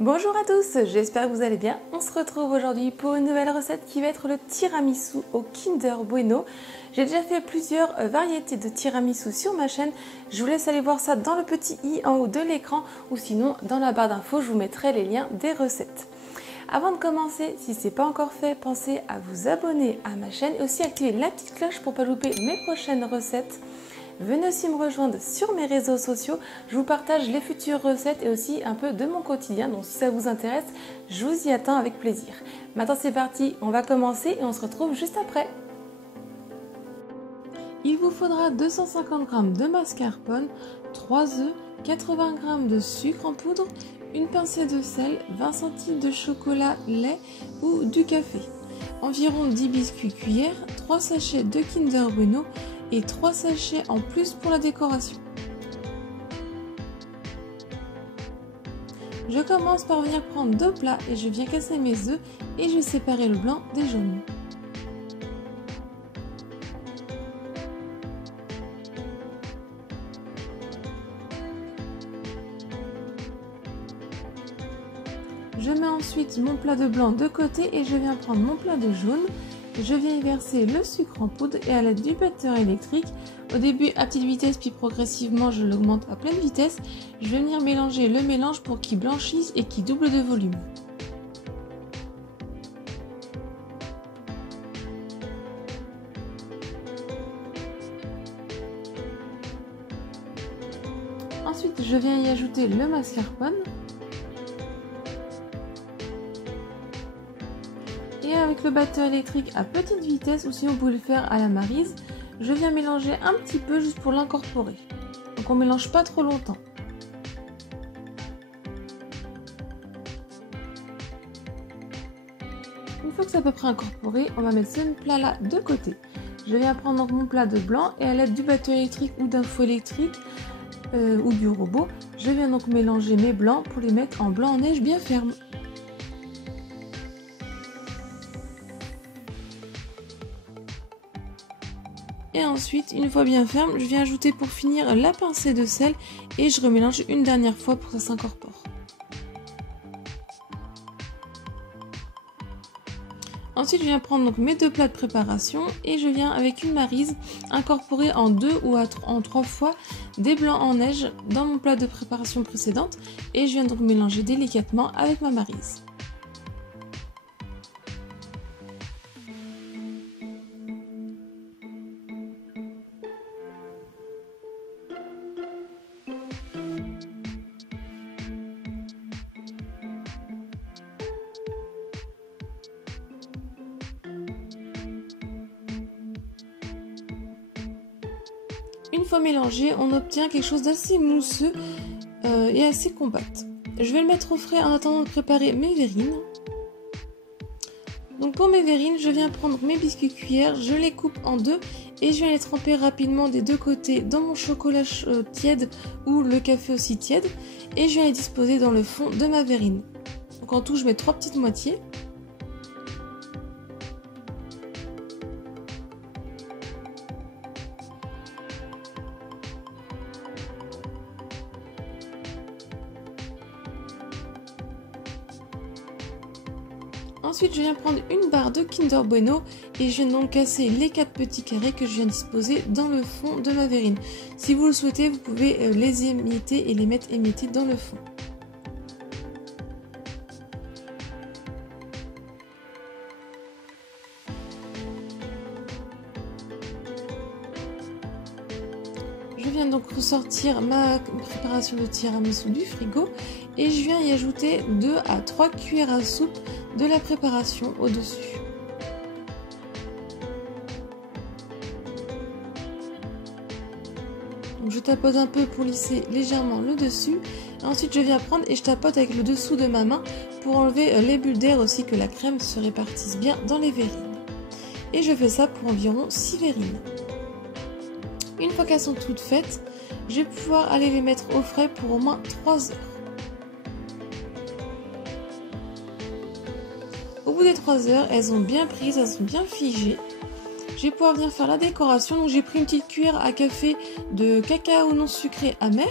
Bonjour à tous, j'espère que vous allez bien. On se retrouve aujourd'hui pour une nouvelle recette qui va être le tiramisu au Kinder Bueno. J'ai déjà fait plusieurs variétés de tiramisu sur ma chaîne. Je vous laisse aller voir ça dans le petit i en haut de l'écran ou sinon dans la barre d'infos, je vous mettrai les liens des recettes. Avant de commencer, si ce n'est pas encore fait, pensez à vous abonner à ma chaîne et aussi activer la petite cloche pour ne pas louper mes prochaines recettes. Venez aussi me rejoindre sur mes réseaux sociaux, je vous partage les futures recettes et aussi un peu de mon quotidien, donc si ça vous intéresse, je vous y attends avec plaisir. Maintenant c'est parti, on va commencer et on se retrouve juste après. Il vous faudra 250 g de mascarpone, 3 œufs, 80 g de sucre en poudre, une pincée de sel, 20 centilitres de chocolat, lait ou du café, environ 10 biscuits cuillères, 3 sachets de Kinder Bueno et 3 sachets en plus pour la décoration. Je commence par venir prendre 2 plats et je viens casser mes œufs et je vais séparer le blanc des jaunes. Je mets ensuite mon plat de blanc de côté et je viens prendre mon plat de jaune. Je viens y verser le sucre en poudre et à l'aide du batteur électrique, au début à petite vitesse puis progressivement je l'augmente à pleine vitesse, je vais venir mélanger le mélange pour qu'il blanchisse et qu'il double de volume. Ensuite je viens y ajouter le mascarpone. Et avec le batteur électrique à petite vitesse, ou sinon vous pouvez le faire à la maryse, je viens mélanger un petit peu juste pour l'incorporer. Donc on ne mélange pas trop longtemps. Une fois que c'est à peu près incorporé, on va mettre ce plat là de côté. Je viens prendre donc mon plat de blanc et à l'aide du batteur électrique ou d'un fouet électrique ou du robot, je viens donc mélanger mes blancs pour les mettre en blanc en neige bien ferme. Et ensuite, une fois bien ferme, je viens ajouter pour finir la pincée de sel et je remélange une dernière fois pour que ça s'incorpore. Ensuite, je viens prendre donc mes 2 plats de préparation et je viens avec une maryse incorporer en 2 ou en 3 fois des blancs en neige dans mon plat de préparation précédente et je viens donc mélanger délicatement avec ma maryse. Une fois mélangé, on obtient quelque chose d'assez mousseux et assez compact. Je vais le mettre au frais en attendant de préparer mes verrines. Donc pour mes verrines, je viens prendre mes biscuits cuillères, je les coupe en 2 et je viens les tremper rapidement des 2 côtés dans mon chocolat tiède ou le café aussi tiède et je viens les disposer dans le fond de ma verrine. Donc en tout, je mets 3 petites moitiés. Ensuite, je viens prendre une barre de Kinder Bueno et je viens donc casser les 4 petits carrés que je viens disposer dans le fond de ma verrine. Si vous le souhaitez, vous pouvez les émietter et les mettre émiettés dans le fond. Je viens donc ressortir ma préparation de tiramisu du frigo et je viens y ajouter 2 à 3 cuillères à soupe de la préparation au-dessus. Je tapote un peu pour lisser légèrement le dessus. Ensuite je viens prendre et je tapote avec le dessous de ma main pour enlever les bulles d'air aussi, que la crème se répartisse bien dans les verrines. Et je fais ça pour environ 6 verrines. Une fois qu'elles sont toutes faites, je vais pouvoir aller les mettre au frais pour au moins 3 heures. Au bout des 3 heures, elles ont bien pris, elles sont bien figées. Je vais pouvoir venir faire la décoration. Donc j'ai pris une petite cuillère à café de cacao non sucré amer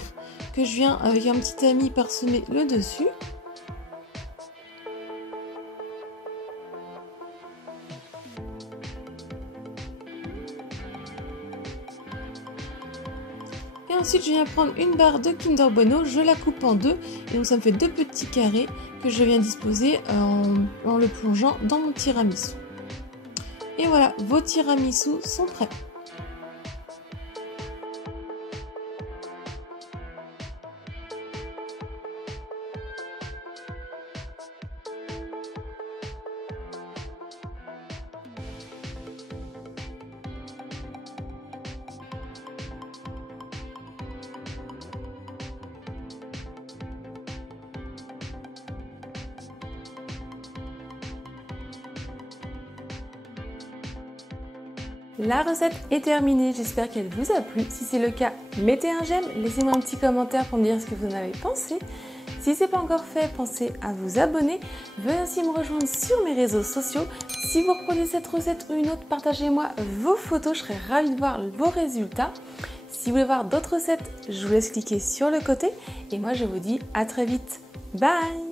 que je viens avec un petit tamis parsemer le dessus. Et ensuite, je viens prendre une barre de Kinder Bueno, je la coupe en deux. Et donc, ça me fait deux petits carrés que je viens disposer en le plongeant dans mon tiramisu. Et voilà, vos tiramisu sont prêts. La recette est terminée, j'espère qu'elle vous a plu. Si c'est le cas, mettez un j'aime, laissez-moi un petit commentaire pour me dire ce que vous en avez pensé. Si ce n'est pas encore fait, pensez à vous abonner. Venez aussi me rejoindre sur mes réseaux sociaux. Si vous reproduisez cette recette ou une autre, partagez-moi vos photos, je serai ravie de voir vos résultats. Si vous voulez voir d'autres recettes, je vous laisse cliquer sur le côté. Et moi, je vous dis à très vite. Bye!